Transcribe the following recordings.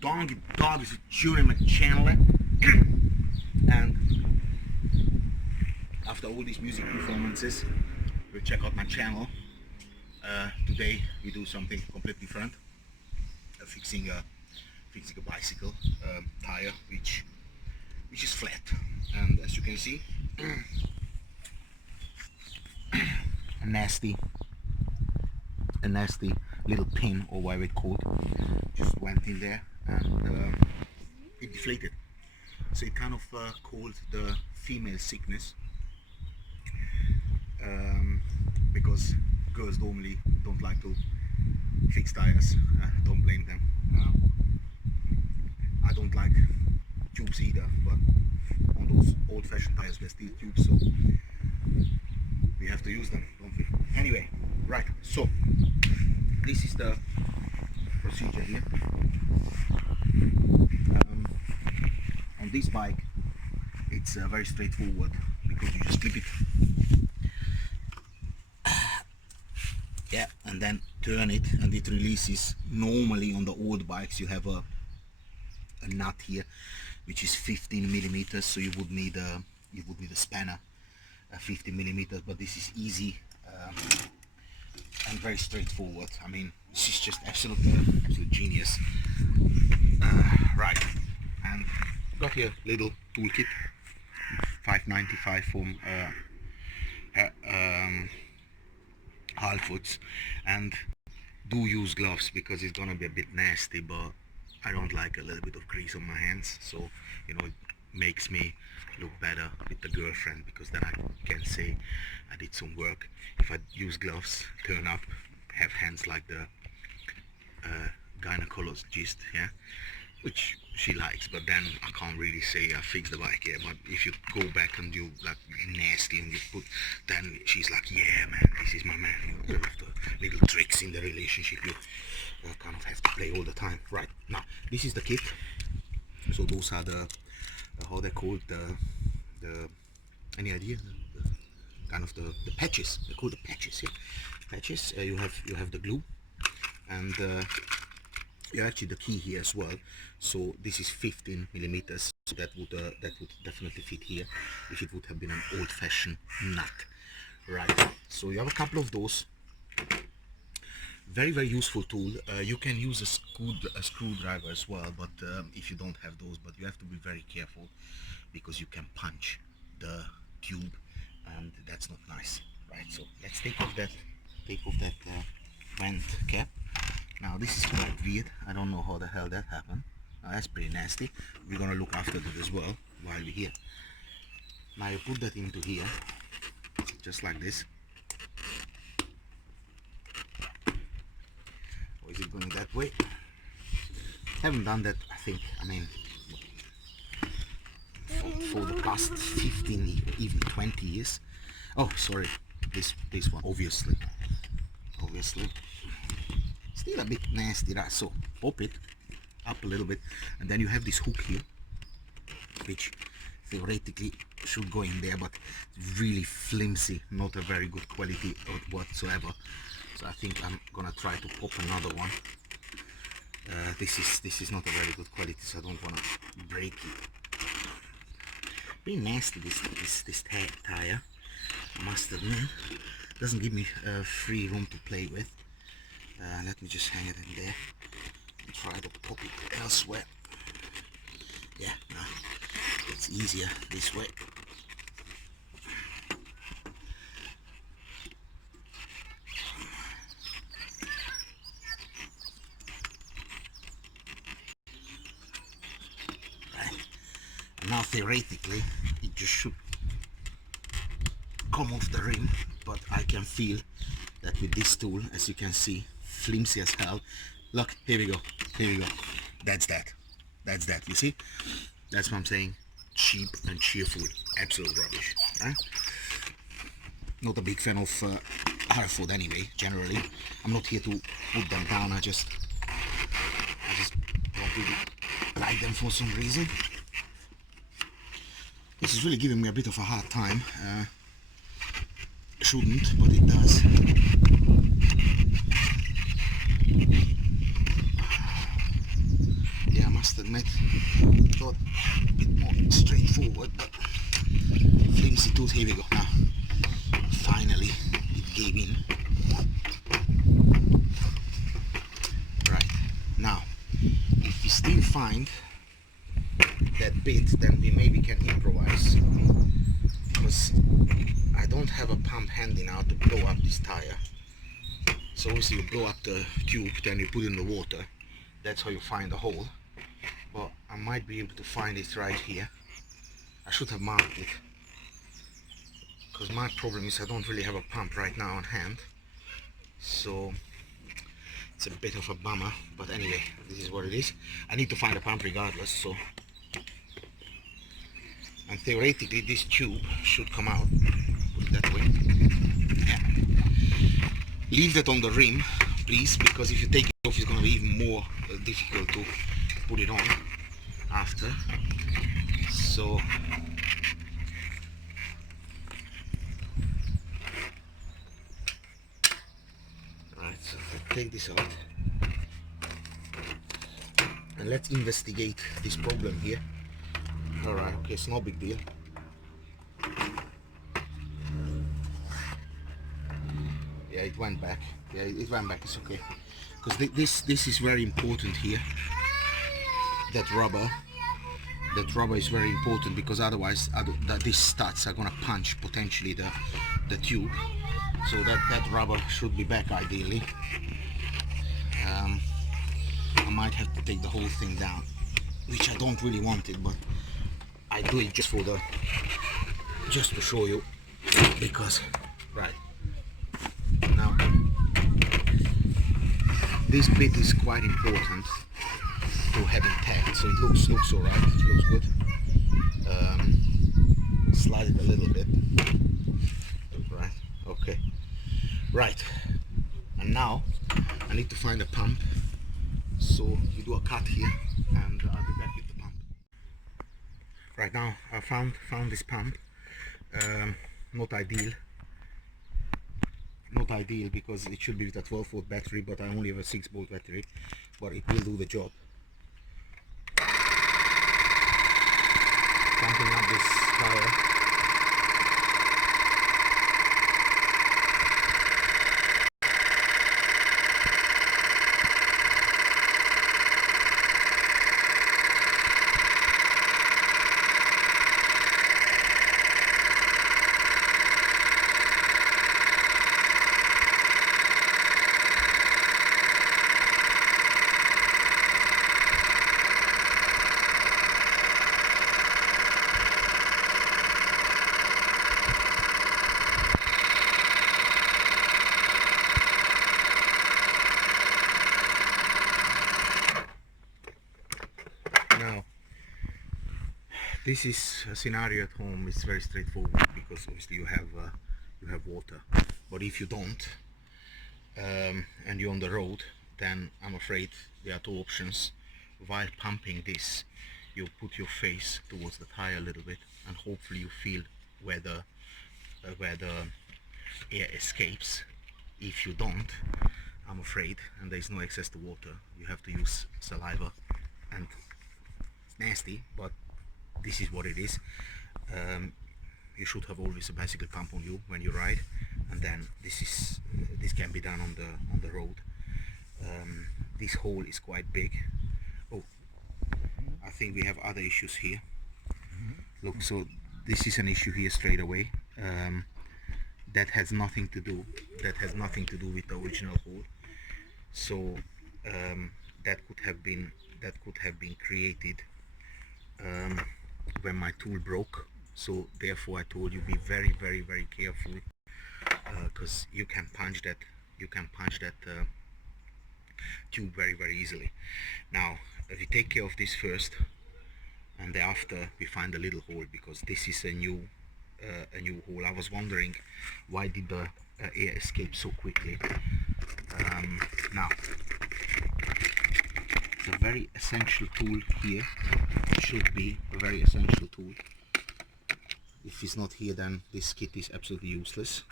dog is tuning my channel. And after all these music performances, we'll check out my channel. Today we do something completely different. Fixing a bicycle tire which is flat, and as you can see, a nasty little pin, or whatever it's called, just went in there, and it deflated. So it kind of called the female sickness, because girls normally don't like to fix tires. Don't blame them. I don't like tubes either, but on those old-fashioned tires there's still tubes, so we have to use them, don't we? Anyway, right, so this is the procedure here. On this bike it's very straightforward, because you just clip it, yeah, and then turn it and it releases. Normally on the old bikes you have a nut here which is 15 millimeters, so you would need a spanner, 50 millimeters, but this is easy and very straightforward. I mean, this is just absolute genius. Right, and got here little toolkit, $5.95 from Halfords, and do use gloves because it's gonna be a bit nasty, but I don't like a little bit of grease on my hands, so you know, it makes me look better with the girlfriend, because then I can say I did some work. If I use gloves, turn up, have hands like the gynecologist, yeah, which she likes, but then I can't really say I fixed the bike, yeah. But if you go back and you like nasty and you put, then she's like, yeah man, this is my man. You know, the little tricks in the relationship you kind of have to play all the time. Right, now this is the kit. So those are the how they called the any idea, the kind of the patches, they call the patches, yeah, patches. You have the glue, and yeah, actually the key here as well. So this is 15 millimeters, so that would definitely fit here if it would have been an old-fashioned nut. Right, so you have a couple of those. Very useful tool. You can use a screwdriver as well, but if you don't have those, but you have to be very careful, because you can punch the tube, and that's not nice. Right, so let's take off that vent cap. Now this is quite weird, I don't know how the hell that happened. Now, that's pretty nasty. We're gonna look after that as well while we're here. Now you put that into here, just like this. Or is it going that way? Haven't done that, I think, I mean, for the past 15, even 20 years. Oh, sorry, this one, obviously. Still a bit nasty, right? So pop it up a little bit, and then you have this hook here, which theoretically should go in there, but it's really flimsy, not a very good quality whatsoever. So I think I'm gonna try to pop another one. This is not a very good quality, so I don't wanna break it. Pretty nasty this tire, I must admit. Doesn't give me free room to play with. Let me just hang it in there and try to pop it elsewhere. Yeah, no, it's easier this way. Right. Now theoretically it just should come off the rim, but I can feel that with this tool, as you can see, flimsy as hell. Look, here we go, that's that, you see, that's what I'm saying. Cheap and cheerful, absolute rubbish, right? Not a big fan of Halfords anyway, generally. I'm not here to put them down, I just don't really like them for some reason. This is really giving me a bit of a hard time. Shouldn't, but it does. Yeah, admit. Thought a bit more straightforward, but flimsy tooth. Here we go. Now, finally, it gave in. Right, now, if we still find that bit, then we maybe can improvise, because I don't have a pump handy now to blow up this tire. So obviously you blow up the tube, then you put it in the water. That's how you find the hole. But I might be able to find it right here. I should have marked it, because my problem is I don't really have a pump right now on hand. So it's a bit of a bummer, but anyway, this is what it is. I need to find a pump regardless, so. And theoretically this tube should come out, put it that way. Yeah. Leave that on the rim, please, because if you take it off, it's going to be even more difficult to put it on after. So right, so take this out and let's investigate this problem here. Alright, okay, it's no big deal. Yeah, it went back. Yeah, it went back. It's okay. Because this is very important here. That rubber is very important, because otherwise these studs are gonna punch potentially the tube. So that rubber should be back ideally. I might have to take the whole thing down, which I don't really want it, but I do it just to show you, because right now this bit is quite important to have intact. So it looks alright, it looks good. Slide it a little bit. Right, okay. Right, and now I need to find a pump. So we do a cut here, and I'll be back with the pump. Right, now I found this pump. Not ideal because it should be with a 12-volt battery, but I only have a 6-volt battery, but it will do the job. Pumping up this tire. Now, this is a scenario at home. It's very straightforward, because obviously you have water. But if you don't, and you're on the road, then I'm afraid there are two options. While pumping this, you put your face towards the tire a little bit, and hopefully you feel where the air escapes. If you don't, I'm afraid, and there's no access to water, you have to use saliva, and it's nasty, but this is what it is. You should have always a bicycle pump on you when you ride, and then this can be done on the road. This hole is quite big. Oh, I think we have other issues here. Look, so this is an issue here straight away. That has nothing to do with the original hole. So that could have been created when my tool broke. So therefore I told you, be very, very, very careful, because you can punch that tube very, very easily. Now we take care of this first, and thereafter we find a little hole, because this is a new hole. I was wondering, why did the air escape so quickly? Now the very essential tool here should be a very essential tool. If it's not here, then this kit is absolutely useless,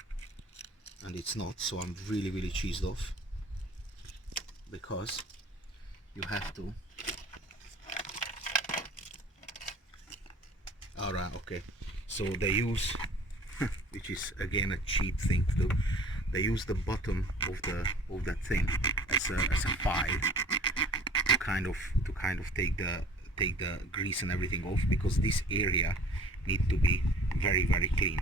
and it's not. So I'm really, really cheesed off, because you have to All right, okay. So they use, which is again a cheap thing to do. They use the bottom of that thing as a file to kind of take the grease and everything off, because this area need to be very clean.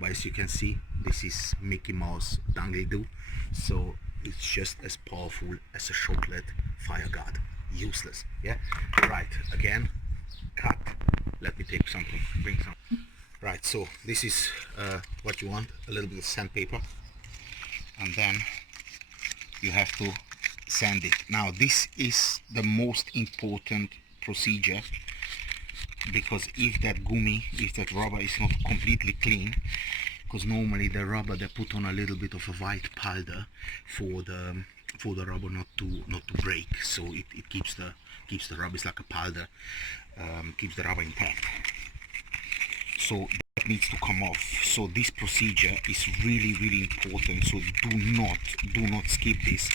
But as you can see, this is Mickey Mouse dangle do, so it's just as powerful as a chocolate fire guard. Useless. Yeah. Right. Again, cut. Let me take something. Bring some. Right. So this is what you want. A little bit of sandpaper, and then you have to sand it. Now this is the most important procedure, because if that rubber is not completely clean, because normally the rubber they put on a little bit of a white powder for the rubber not to break, so it keeps the rubber, it's like a powder, keeps the rubber intact. So that needs to come off. So this procedure is really important, so do not skip this,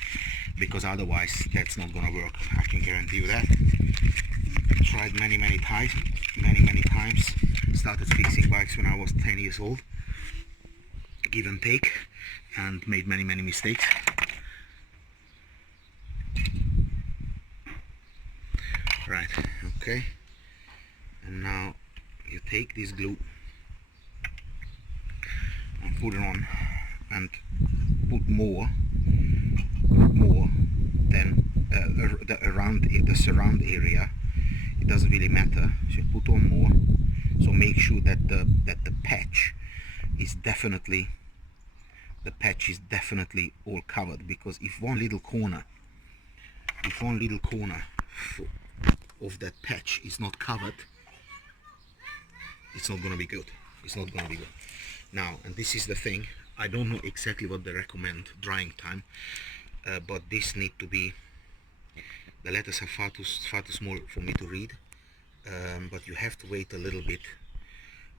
because otherwise that's not gonna work. I can guarantee you that. Tried many times. Started fixing bikes when I was 10 years old, give and take, and made many mistakes. Right, okay. And now you take this glue and put it on, and put more than the surround area. It doesn't really matter, so you put on more. So make sure that the patch is definitely all covered, because if one little corner of that patch is not covered, it's not gonna be good. Now, and this is the thing, I don't know exactly what they recommend drying time, but this need to be, the letters are far too small for me to read, but you have to wait a little bit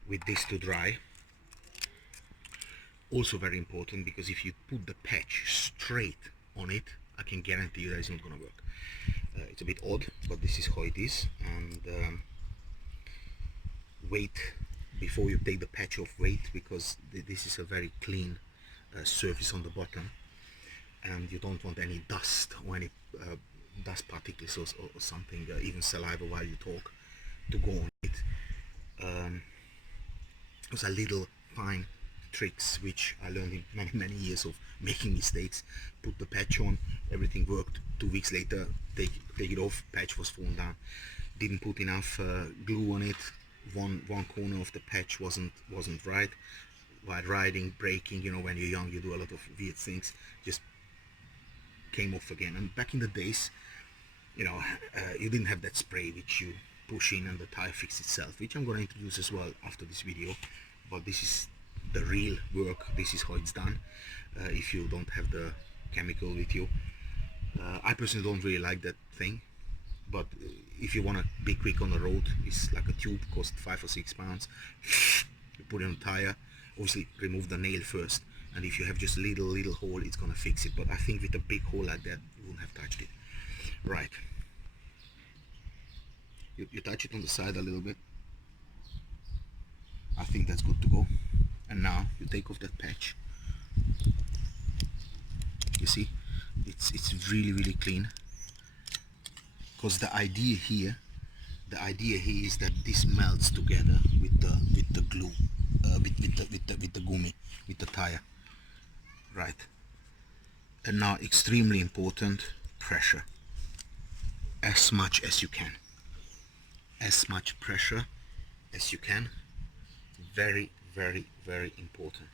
with this to dry. Also very important, because if you put the patch straight on it, I can guarantee you that it's not gonna work. It's a bit odd, but this is how it is. And wait before you take the patch off, because this is a very clean surface on the bottom, and you don't want any dust or any dust particles or something, even saliva while you talk, to go on it. Those are little fine tricks which I learned in many years of making mistakes. Put the patch on, everything worked. 2 weeks later, take it off, patch was fallen down. Didn't put enough glue on it. One corner of the patch wasn't right. While riding, braking, when you're young, you do a lot of weird things. Just came off again. And back in the days, you didn't have that spray which you push in and the tire fixes itself, which I'm going to introduce as well after this video. But this is the real work. This is how it's done. If you don't have the chemical with you, I personally don't really like that thing. But if you want to be quick on the road, it's like a tube, costs £5 or £6. You put it on a tire. Obviously, remove the nail first, and if you have just a little hole, it's gonna fix it. But I think with a big hole like that, you wouldn't have touched it. Right. You touch it on the side a little bit. I think that's good to go. And now you take off that patch. You see, it's really clean. Because the idea here is that this melts together with the glue, with the gummy, with the tire. Right. And now, extremely important, pressure. As much as you can. As much pressure as you can. Very important.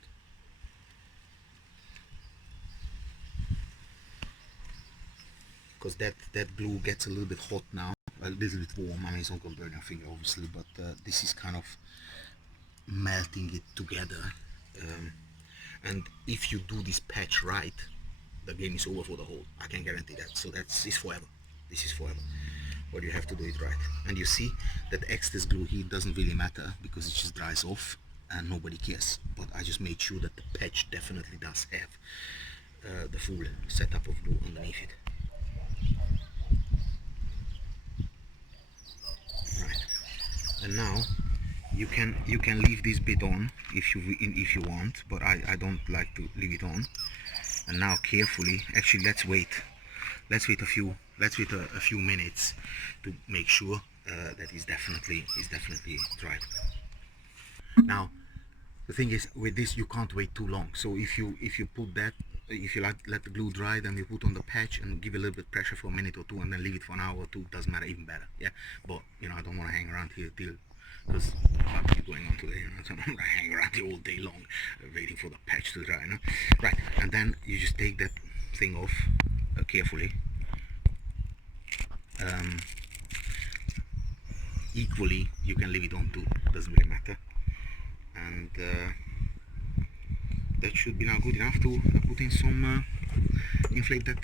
Because that glue gets a little bit hot now, a little bit warm. I mean, it's not going to burn your finger, obviously, but this is kind of melting it together. And if you do this patch right, the game is over for the whole. I can guarantee that. So this is forever. This is forever. But you have to do it right. And you see that excess glue here doesn't really matter, because it just dries off and nobody cares. But I just made sure that the patch definitely does have the full setup of glue underneath it. Right. And now you can leave this bit on if you want, but I don't like to leave it on. And now carefully, actually let's wait a few minutes to make sure that it's definitely dried. Now the thing is, with this you can't wait too long, so if you put that, if you let the glue dry, then you put on the patch and give a little bit pressure for a minute or two, and then leave it for an hour or two, doesn't matter, even better. Yeah, but you know, I don't want to hang around here till, because barbecue going on today, you know, so I'm not hang around here all day long waiting for the patch to dry, you know? Right, and then you just take that thing off carefully. Equally you can leave it on too, doesn't really matter. And that should be now good enough to put in some inflate that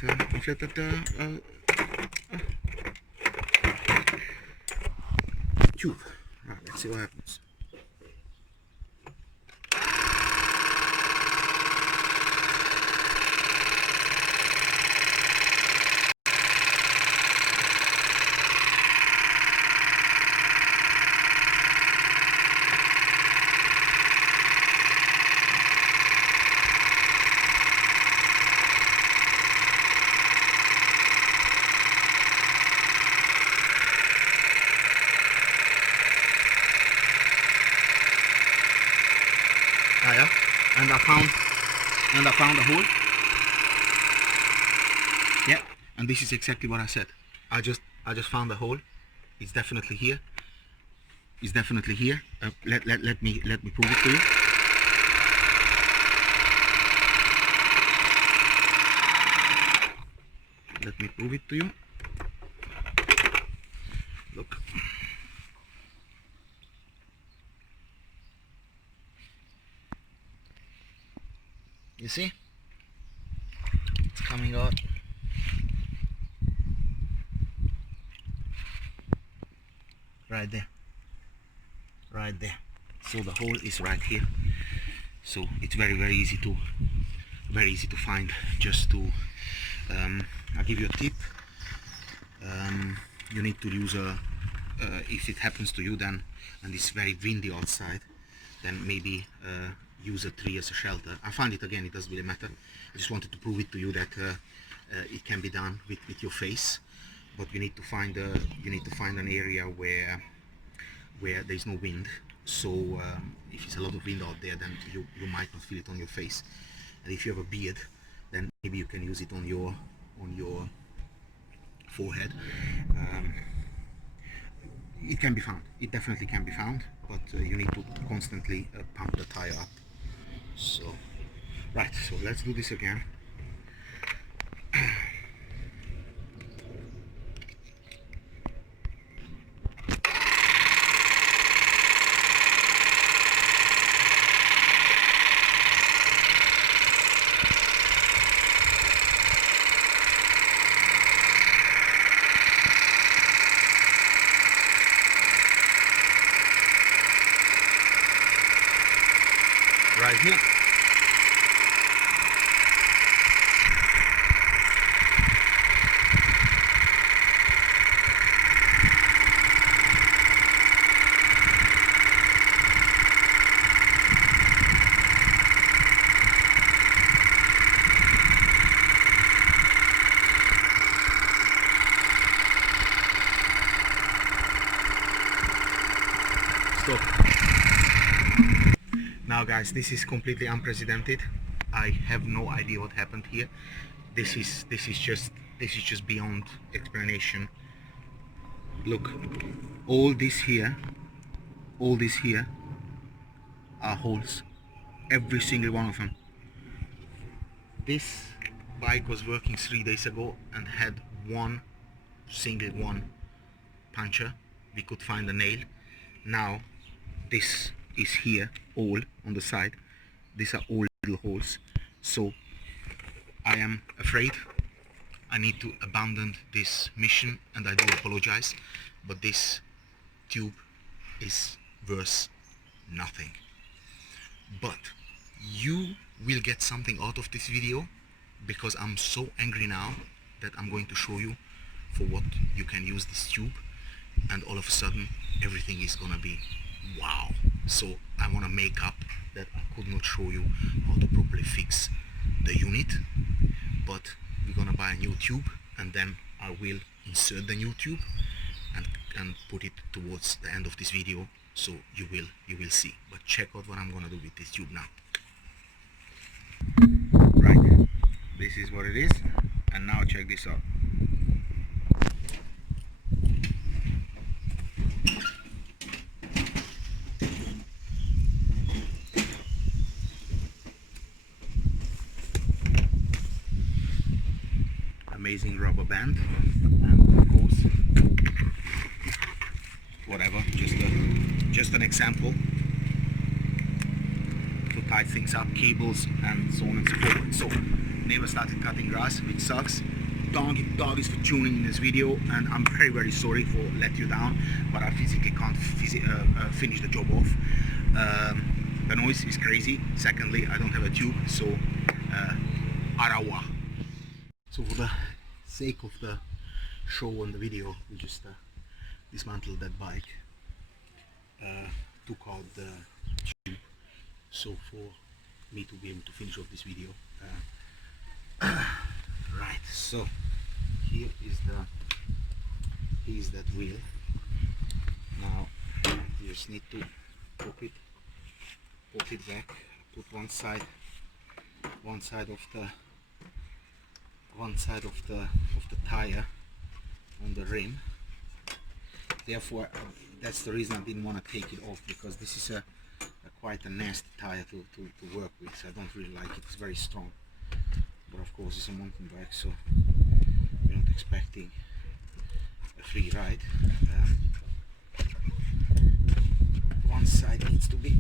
tube. Right, let's see what happens. Yeah, and I found a hole. Yeah, and this is exactly what I said. I just found a hole. It's definitely here. It's definitely here. Let me prove it to you. Let me prove it to you. Look. You see? It's coming out. Right there. Right there. So the hole is right here. So it's very easy to find. Just to I'll give you a tip. You need to use a if it happens to you then, and it's very windy outside, then maybe use a tree as a shelter. I find it, again, it doesn't really matter. I just wanted to prove it to you that it can be done with your face, but you need to find an area where there's no wind. So if it's a lot of wind out there, then you might not feel it on your face. And if you have a beard, then maybe you can use it on your forehead. It can be found. It definitely can be found, but you need to constantly pump the tire up. So, right. So let's do this again. Right here. Stop. Now guys, this is completely unprecedented. I have no idea what happened here. This is just beyond explanation. Look, all this here are holes, every single one of them. This bike was working 3 days ago and had one single puncture. We could find a nail. Now this is here, all on the side. These are all little holes. So I am afraid I need to abandon this mission, and I do apologize, but this tube is worth nothing. But you will get something out of this video, because I'm so angry now that I'm going to show you for what you can use this tube, and all of a sudden everything is gonna be wow. So I want to make up that I could not show you how to properly fix the unit, but we're gonna buy a new tube, and then I will insert the new tube and put it towards the end of this video, so you will see. But check out what I'm gonna do with this tube now. Right, this is what it is, and now check this out. Amazing rubber band, and of course, whatever, just an example to tie things up, cables and so on and so forth. So neighbor started cutting grass, which sucks. Dog is for tuning in this video, and I'm very sorry for let you down, but I physically can't finish the job off. The noise is crazy. Secondly, I don't have a tube, so arawa. So for the sake of the show and the video, we just dismantled that bike, took out the tube, so for me to be able to finish off this video. Right, so here is that wheel. Now you just need to pop it back, put one side of the tire on the rim. Therefore, that's the reason I didn't want to take it off, because this is a quite a nasty tire to work with. So I don't really like it. It's very strong, but of course it's a mountain bike, so we're not expecting a free ride. One side needs to be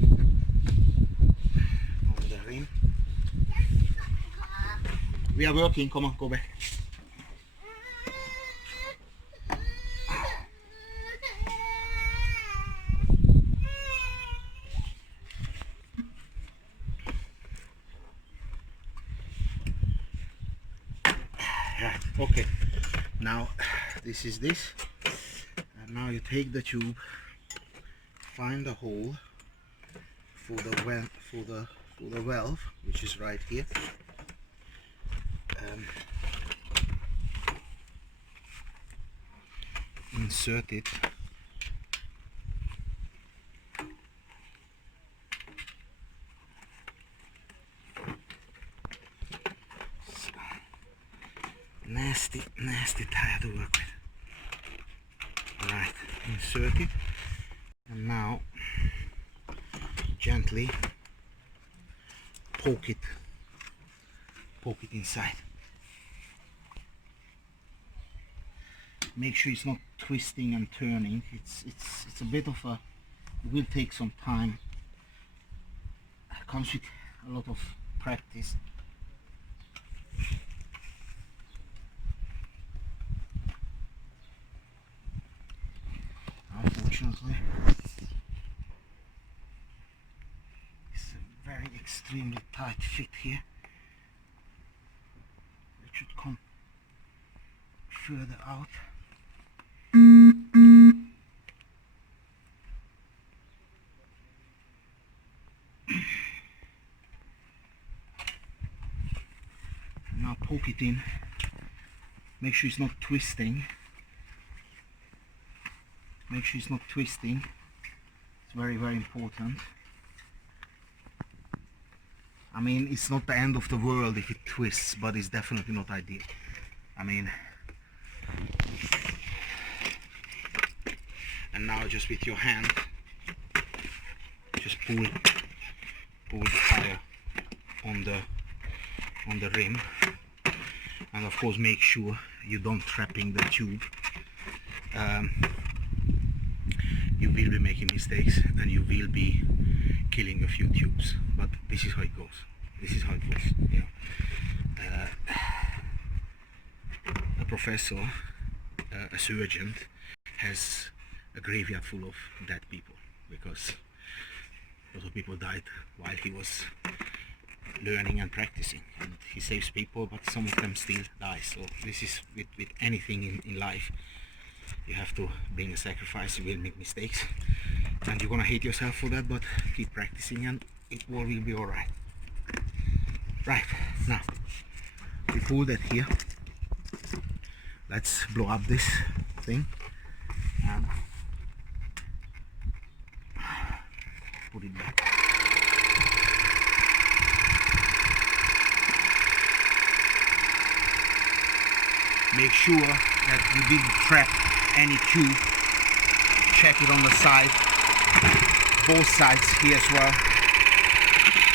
on the rim. We are working, come on, go back. Right, okay. Now this is this. And now you take the tube, find a hole for the valve, which is right here. Insert it, nasty tire to work with. Right, insert it, and now gently poke it inside. Make sure it's not twisting and turning. It's a bit of a, it will take some time. It comes with a lot of practice. Unfortunately, it's a very extremely tight fit here. It should come further out. Now poke it in. Make sure it's not twisting. Make sure it's not twisting. It's very important. I mean, it's not the end of the world if it twists, but it's definitely not ideal. I mean, and now just with your hand, just pull the tire on the rim, and of course make sure you don't trapping the tube. You will be making mistakes and you will be killing a few tubes, but this is how it goes. This is how it goes. You know, a professor, a surgeon, has a graveyard full of dead people, because a lot of people died while he was learning and practicing, and he saves people, but some of them still die. So this is with anything in life. You have to bring a sacrifice. You will make mistakes, and you're gonna hate yourself for that, but keep practicing and it will be all right. Right, now we pull that here. Let's blow up this thing and put it back. Make sure that you didn't trap any tube. Check it on the side, both sides here as well,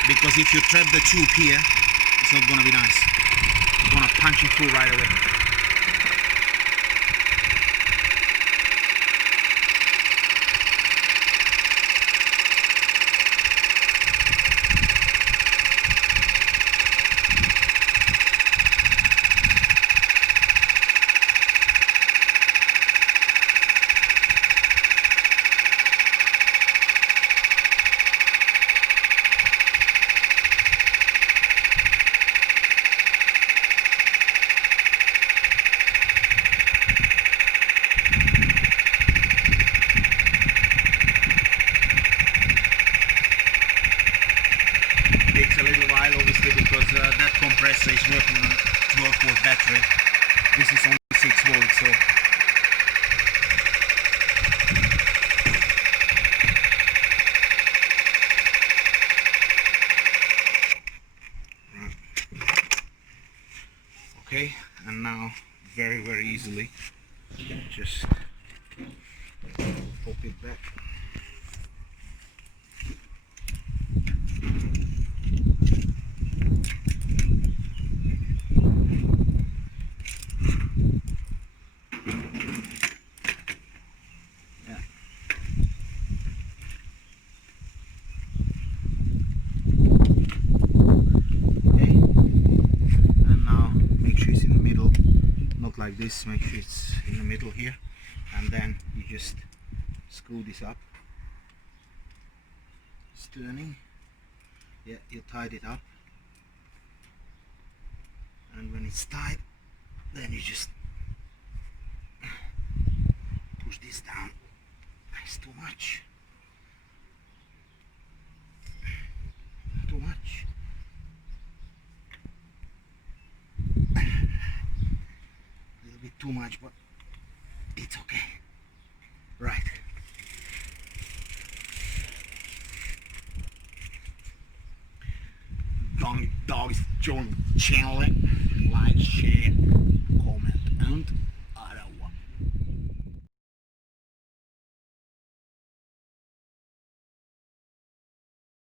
because if you trap the tube here, it's not gonna be nice. It's gonna punch it through right away. Takes a little while obviously because that compressor is working on 12-volt battery. This is only 6 volts, so okay, and now very easily just pop it back. Like this, make sure it's in the middle here, and then you just screw this up. It's turning. Yeah, you tied it up, and when it's tied, then you just push this down. It's too much. Too much. Too much, but it's okay. Right. Dogs John channel, like, share, comment, and